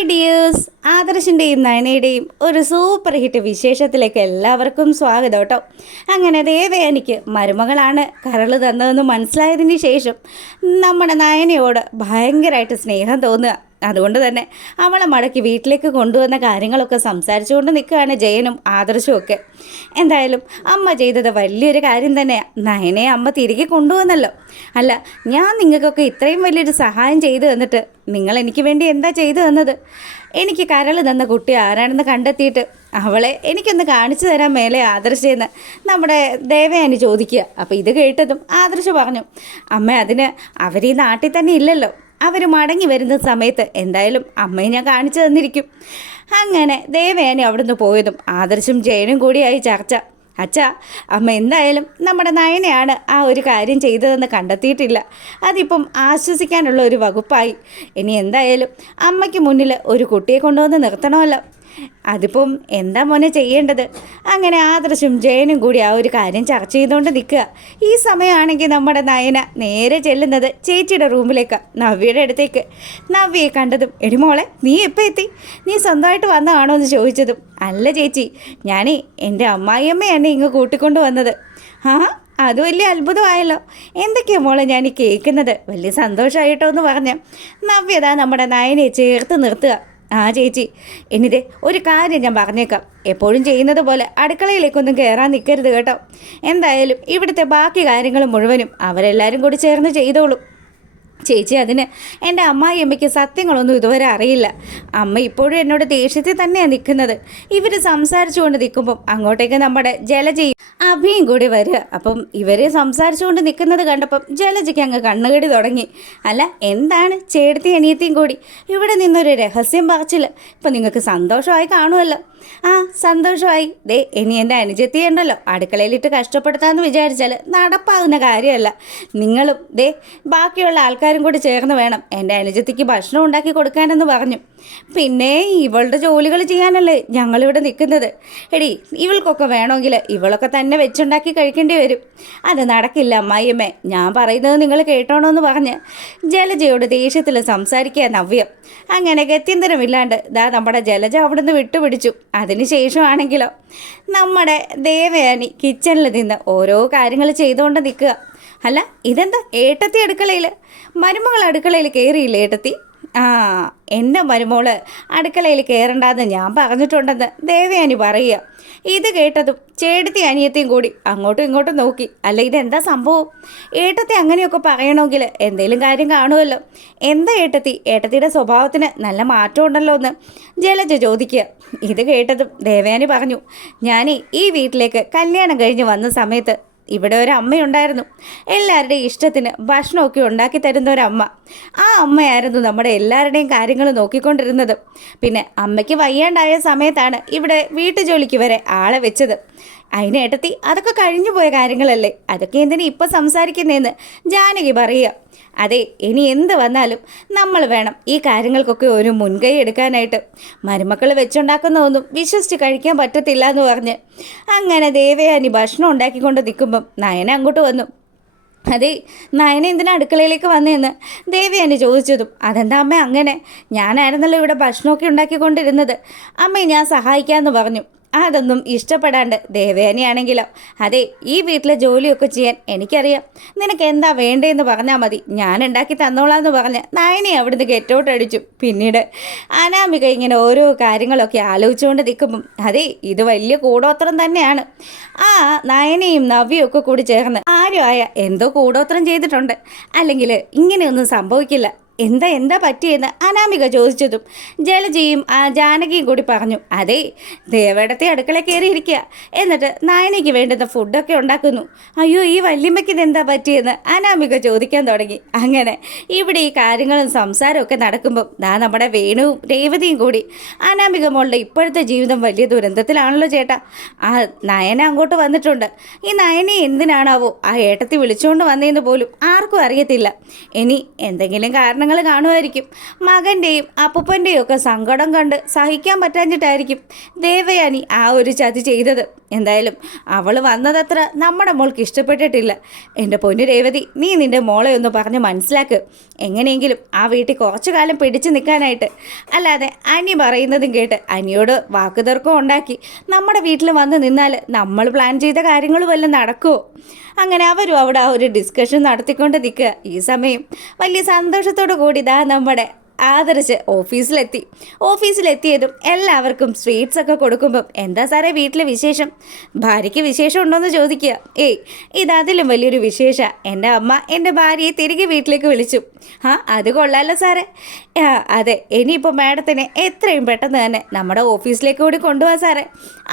Hi dears, ആദർശിൻ്റെയും നയനയുടെയും ഒരു super hit വിശേഷത്തിലേക്ക് എല്ലാവർക്കും സ്വാഗതം കേട്ടോ. അങ്ങനെ ദേവയാനിക്ക് മരുമകളാണ് കരൾ തന്നതെന്ന് മനസ്സിലായതിന് ശേഷം നമ്മുടെ നയനയോട് ഭയങ്കരമായിട്ട് സ്നേഹം തോന്നുക. അതുകൊണ്ട് തന്നെ അവളെ മടക്കി വീട്ടിലേക്ക് കൊണ്ടുവന്ന കാര്യങ്ങളൊക്കെ സംസാരിച്ചുകൊണ്ട് നിൽക്കുകയാണ് ജയനും ആദർശവും ഒക്കെ. എന്തായാലും അമ്മ ചെയ്തത് വലിയൊരു കാര്യം തന്നെയാണ്. നയനെ അമ്മ തിരികെ കൊണ്ടുവന്നല്ലോ. അല്ല, ഞാൻ നിങ്ങൾക്കൊക്കെ ഇത്രയും വലിയൊരു സഹായം ചെയ്തു തന്നിട്ട് നിങ്ങൾ എനിക്ക് വേണ്ടി എന്താ ചെയ്തു തന്നത്? എനിക്ക് കരൾ തന്ന കുട്ടി ആരാണെന്ന് കണ്ടെത്തിയിട്ട് അവളെ എനിക്കൊന്ന് കാണിച്ചു തരാൻ മേലെ ആദർശെന്ന് നമ്മുടെ ദേവയാനി ചോദിക്കുക. അപ്പോൾ ഇത് കേട്ടതും ആദർശ് പറഞ്ഞു, അമ്മ അതിന് അവർ ഈ നാട്ടിൽ തന്നെ ഇല്ലല്ലോ, അവർ മടങ്ങി വരുന്ന സമയത്ത് എന്തായാലും അമ്മയെ ഞാൻ കാണിച്ചു തന്നിരിക്കും. അങ്ങനെ ദേവയാനി അവിടുന്ന് പോയതും ആദർശും ജയനും കൂടിയായി ചർച്ച. അച്ഛാ, അമ്മ എന്തായാലും നമ്മുടെ നയനെയാണ് ആ ഒരു കാര്യം ചെയ്തതെന്ന് കണ്ടെത്തിയിട്ടില്ല. അതിപ്പം ആശ്വസിക്കാനുള്ള ഒരു വകുപ്പായി. ഇനി എന്തായാലും അമ്മയ്ക്ക് മുന്നിൽ ഒരു കുട്ടിയെ കൊണ്ടുവന്ന് നിർത്തണമല്ലോ. അതിപ്പം എന്താ മോനെ ചെയ്യേണ്ടത്? അങ്ങനെ ആദർശും ജയനും കൂടി ആ ഒരു കാര്യം ചർച്ച ചെയ്തുകൊണ്ട് നിൽക്കുക. ഈ സമയമാണെങ്കിൽ നമ്മുടെ നയന നേരെ ചെല്ലുന്നത് ചേച്ചിയുടെ റൂമിലേക്ക്, നവ്യയുടെ അടുത്തേക്ക്. നവ്യയെ കണ്ടതും, എടി മോളെ, നീ എപ്പോൾ എത്തി? നീ സ്വന്തമായിട്ട് വന്നതാണോ എന്ന് ചോദിച്ചതും, അല്ല ചേച്ചി, ഞാനേ എൻ്റെ അമ്മായിയമ്മ എന്നെ ഇങ്ങ് കൂട്ടിക്കൊണ്ട് വന്നത്. ആ, അത് വലിയ അത്ഭുതമായല്ലോ. എന്തൊക്കെയാണ് മോളെ ഞാൻ ഈ കേൾക്കുന്നത്? വലിയ സന്തോഷമായിട്ടോ എന്ന് പറഞ്ഞ് നവ്യത നമ്മുടെ നയനയെ ചേർത്ത് നിർത്തുക. ആ ചേച്ചി, എന്നിതേ ഒരു കാര്യം ഞാൻ പറഞ്ഞേക്കാം, എപ്പോഴും ചെയ്യുന്നത് പോലെ അടുക്കളയിലേക്കൊന്നും കയറാൻ നിൽക്കരുത് കേട്ടോ. എന്തായാലും ഇവിടുത്തെ ബാക്കി കാര്യങ്ങൾ മുഴുവനും അവരെല്ലാവരും കൂടി ചേർന്ന് ചെയ്തോളും. ചേച്ചി, അതിന് എൻ്റെ അമ്മായിയമ്മയ്ക്ക് സത്യങ്ങളൊന്നും ഇതുവരെ അറിയില്ല. അമ്മ ഇപ്പോഴും എന്നോട് ദേഷ്യത്തിൽ തന്നെയാണ് നിൽക്കുന്നത്. ഇവർ സംസാരിച്ചുകൊണ്ട് നിൽക്കുമ്പം അങ്ങോട്ടേക്ക് നമ്മുടെ ജലജയും അഭിയും കൂടി വരിക. അപ്പം ഇവർ സംസാരിച്ചുകൊണ്ട് നിൽക്കുന്നത് കണ്ടപ്പം ജലജയ്ക്ക് അങ്ങ് കണ്ണുകടി തുടങ്ങി. അല്ല, എന്താണ് ചേട്ടത്തി അനിയത്തിയും കൂടി ഇവിടെ നിന്നൊരു രഹസ്യം പറച്ചിൽ? ഇപ്പം നിങ്ങൾക്ക് സന്തോഷമായി കാണുമല്ലോ. ആ, സന്തോഷമായി. ദേ, ഇനി എൻ്റെ അനുജത്തി ഉണ്ടല്ലോ അടുക്കളയിലിട്ട് കഷ്ടപ്പെടുത്താമെന്ന് വിചാരിച്ചാൽ നടപ്പാകുന്ന കാര്യമല്ല. നിങ്ങളും ദേ ബാക്കിയുള്ള ആൾക്കാരും കൂടി ചേർന്ന് വേണം എൻ്റെ അനുജത്തിക്ക് ഭക്ഷണം ഉണ്ടാക്കി കൊടുക്കാനെന്ന് പറഞ്ഞു. പിന്നെ ഇവളുടെ ജോലികൾ ചെയ്യാനല്ലേ ഞങ്ങളിവിടെ നിൽക്കുന്നത്. എടി, ഇവൾക്കൊക്കെ വേണമെങ്കിൽ ഇവളൊക്കെ തന്നെ വെച്ചുണ്ടാക്കി കഴിക്കേണ്ടി വരും. അത് നടക്കില്ല അമ്മായിയമ്മേ, ഞാൻ പറയുന്നത് നിങ്ങൾ കേട്ടോണമെന്ന് പറഞ്ഞ് ജലജയോട് ദേഷ്യത്തിൽ സംസാരിക്കുക നവ്യം. അങ്ങനെ ഗത്യന്തരമില്ലാണ്ട് ദാ നമ്മുടെ ജലജ അവിടുന്ന് വിട്ടുപിടിച്ചു. അതിനുശേഷമാണെങ്കിലോ നമ്മുടെ ദേവയാനി കിച്ചണിൽ നിന്ന് ഓരോ കാര്യങ്ങൾ ചെയ്തുകൊണ്ട് നിൽക്കുക. അല്ല, ഇതെന്താ ഏട്ടത്തി അടുക്കളയിൽ? മരുമകൾ അടുക്കളയിൽ കയറിയില്ലേ ഏട്ടത്തി? ആ, എൻ്റെ മരുമോള് അടുക്കളയിൽ കയറണ്ടെന്ന് ഞാൻ പറഞ്ഞിട്ടുണ്ടെന്ന് ദേവയാനി പറയുക. ഇത് കേട്ടതും ചേട്ടത്തി അനിയത്തിയും കൂടി അങ്ങോട്ടും ഇങ്ങോട്ടും നോക്കി. അല്ല, ഇതെന്താ സംഭവം? ഏട്ടത്തി അങ്ങനെയൊക്കെ പറയണമെങ്കിൽ എന്തെങ്കിലും കാര്യം കാണുമല്ലോ. എന്താ ഏട്ടത്തി? ഏട്ടത്തിയുടെ സ്വഭാവത്തിന് നല്ല മാറ്റം ഉണ്ടല്ലോ എന്ന് ജലജ ചോദിക്കുക. ഇത് കേട്ടതും ദേവയാനി പറഞ്ഞു, ഞാൻ ഈ വീട്ടിലേക്ക് കല്യാണം കഴിഞ്ഞ് വന്ന സമയത്ത് ഇവിടെ ഒരു അമ്മയുണ്ടായിരുന്നു. എല്ലാവരുടെയും ഇഷ്ടത്തിന് ഭക്ഷണമൊക്കെ ഉണ്ടാക്കി തരുന്ന ഒരമ്മ. ആ അമ്മയായിരുന്നു നമ്മുടെ എല്ലാവരുടെയും കാര്യങ്ങൾ നോക്കിക്കൊണ്ടിരുന്നത്. പിന്നെ അമ്മയ്ക്ക് വയ്യാണ്ടായ സമയത്താണ് ഇവിടെ വീട്ടുജോലിക്ക് വരെ ആളെ വെച്ചത്. അതിനേട്ടത്തി അതൊക്കെ കഴിഞ്ഞു പോയ കാര്യങ്ങളല്ലേ, അതൊക്കെ എന്തിനാ ഇപ്പം സംസാരിക്കുന്നതെന്ന് ജാനകി പറയുക. അതെ, ഇനി എന്ത് വന്നാലും നമ്മൾ വേണം ഈ കാര്യങ്ങൾക്കൊക്കെ ഒരു മുൻകൈ എടുക്കാനായിട്ട്. മരുമക്കൾ വെച്ചുണ്ടാക്കുന്ന ഒന്നും വിശ്വസിച്ച് കഴിക്കാൻ പറ്റത്തില്ല എന്ന് പറഞ്ഞ് അങ്ങനെ ദേവയാനി ഭക്ഷണം ഉണ്ടാക്കിക്കൊണ്ട് നിൽക്കുമ്പം നയന അങ്ങോട്ട് വന്നു. അതെ, നയന എന്തിനാ അടുക്കളയിലേക്ക് വന്നതെന്ന് ദേവയാനി ചോദിച്ചതും, അതെന്താ അമ്മ അങ്ങനെ? ഞാനായിരുന്നല്ലോ ഇവിടെ ഭക്ഷണമൊക്കെ ഉണ്ടാക്കിക്കൊണ്ടിരുന്നത്, അമ്മയെ ഞാൻ സഹായിക്കാമെന്ന് പറഞ്ഞു. അതൊന്നും ഇഷ്ടപ്പെടാണ്ട് ദേവയാനിയാണെങ്കിലോ, അതെ, ഈ വീട്ടിലെ ജോലിയൊക്കെ ചെയ്യാൻ എനിക്കറിയാം, നിനക്ക് എന്താ വേണ്ടതെന്ന് പറഞ്ഞാൽ മതി, ഞാൻ ഉണ്ടാക്കി തന്നോളാന്ന് പറഞ്ഞ് നയനെ അവിടുന്ന് ഗെറ്റൗട്ട് അടിച്ചു. പിന്നീട് അനാമിക ഇങ്ങനെ ഓരോ കാര്യങ്ങളൊക്കെ ആലോചിച്ചുകൊണ്ട് നിൽക്കുമ്പം, അതെ, ഇത് വലിയ കൂടോത്രം തന്നെയാണ്. ആ നയനയും നവ്യയും ഒക്കെ കൂടി ചേർന്ന് ആരും ആയ എന്തോ കൂടോത്രം ചെയ്തിട്ടുണ്ട്, അല്ലെങ്കിൽ ഇങ്ങനെയൊന്നും സംഭവിക്കില്ല. എന്താ പറ്റിയെന്ന് അനാമിക ചോദിച്ചതും ജലജയും ജാനകിയും കൂടി പറഞ്ഞു, അതെ, ദേവേടത്തെ അടുക്കള കയറിയിരിക്കുക, എന്നിട്ട് നയനയ്ക്ക് വേണ്ടുന്ന ഫുഡൊക്കെ ഉണ്ടാക്കുന്നു. അയ്യോ, ഈ വല്യമ്മയ്ക്ക് ഇതെന്താ പറ്റിയെന്ന് അനാമിക ചോദിക്കാൻ തുടങ്ങി. അങ്ങനെ ഇവിടെ ഈ കാര്യങ്ങളും സംസാരമൊക്കെ നടക്കുമ്പം ദാ നമ്മുടെ വേണുവും രേവതിയും കൂടി, അനാമിക മോളുടെ ഇപ്പോഴത്തെ ജീവിതം വലിയ ദുരന്തത്തിലാണല്ലോ ചേട്ടാ. ആ നയന അങ്ങോട്ട് വന്നിട്ടുണ്ട്. ഈ നയനെ എന്തിനാണാവോ ആ ഏട്ടത്തി വിളിച്ചുകൊണ്ട് വന്നതെന്ന് പോലും ആർക്കും അറിയത്തില്ല. ഇനി എന്തെങ്കിലും കാരണം പ്രശ്നങ്ങൾ കാണുമായിരിക്കും. മകൻ്റെയും അപ്പൂപ്പൻ്റെയും ഒക്കെ സങ്കടം കണ്ട് സഹിക്കാൻ പറ്റാഞ്ഞിട്ടായിരിക്കും ദേവയാനി ആ ഒരു ചതി ചെയ്തത്. എന്തായാലും അവൾ വന്നതത്ര നമ്മുടെ മോൾക്ക് ഇഷ്ടപ്പെട്ടിട്ടില്ല. എൻ്റെ പൊന്നു രേവതി, നീ നിൻ്റെ മോളെ ഒന്ന് പറഞ്ഞ് മനസ്സിലാക്ക്. എങ്ങനെയെങ്കിലും ആ വീട്ടിൽ കുറച്ചു കാലം പിടിച്ചു നിൽക്കാനായിട്ട്. അല്ലാതെ അനി പറയുന്നതും കേട്ട് അനിയോട് വാക്കുതർക്കം ഉണ്ടാക്കി നമ്മുടെ വീട്ടിൽ വന്ന് നിന്നാൽ നമ്മൾ പ്ലാൻ ചെയ്ത കാര്യങ്ങൾ വല്ലതും നടക്കുമോ? അങ്ങനെ അവരും അവിടെ ആ ഒരു ഡിസ്കഷൻ നടത്തിക്കൊണ്ട് നിൽക്കുക. ഈ സമയം വലിയ സന്തോഷത്തോടു കൂടി ഇതാ നമ്മുടെ ആദർശ് ഓഫീസിലെത്തിയതും എല്ലാവർക്കും സ്വീറ്റ്സ് ഒക്കെ കൊടുക്കുമ്പം എന്താ സാറേ വീട്ടിലെ വിശേഷം, ഭാര്യയ്ക്ക് വിശേഷം ഉണ്ടോയെന്ന് ചോദിക്കുക. ഏയ് ഇതതിലും വലിയൊരു വിശേഷ, എൻ്റെ അമ്മ എൻ്റെ ഭാര്യയെ തിരികെ വീട്ടിലേക്ക് വിളിച്ചു. അത് കൊള്ളാലോ സാറേ. അതെ, ഇനിയിപ്പോൾ മാഡത്തിനെ എത്രയും പെട്ടെന്ന് തന്നെ നമ്മുടെ ഓഫീസിലേക്ക് കൂടി കൊണ്ടുപോകാം സാറേ.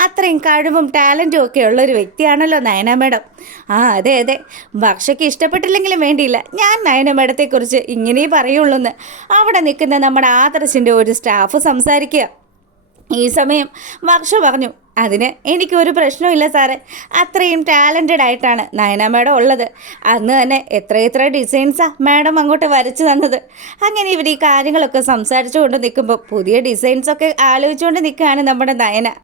അത്രയും കഴിവും ടാലൻറ്റും ഒക്കെ ഉള്ളൊരു വ്യക്തിയാണല്ലോ നയന മാഡം. അതെ അതെ, ഭക്ഷയ്ക്ക് ഇഷ്ടപ്പെട്ടില്ലെങ്കിലും വേണ്ടിയില്ല, ഞാൻ നയന മാഡത്തെക്കുറിച്ച് ഇങ്ങനെ പറയുള്ളൂന്ന് അവിടെ നിൽക്കുന്ന നമ്മുടെ ആദർശിൻ്റെ ഒരു സ്റ്റാഫ് സംസാരിക്കുക. ഈ സമയം വർഷ പറഞ്ഞു, അതിന് എനിക്കൊരു പ്രശ്നമില്ല സാറേ. അത്രയും ടാലൻറ്റഡ് ആയിട്ടാണ് നയന മാഡം ഉള്ളത്. അന്ന് തന്നെ എത്ര ഡിസൈൻസാണ് മാഡം അങ്ങോട്ട് വരച്ചു തന്നത്. അങ്ങനെ ഇവർ ഈ കാര്യങ്ങളൊക്കെ സംസാരിച്ചു കൊണ്ട് നിൽക്കുമ്പോൾ പുതിയ ഡിസൈൻസൊക്കെ ആലോചിച്ചുകൊണ്ട് നിൽക്കുകയാണ് നമ്മുടെ നയന.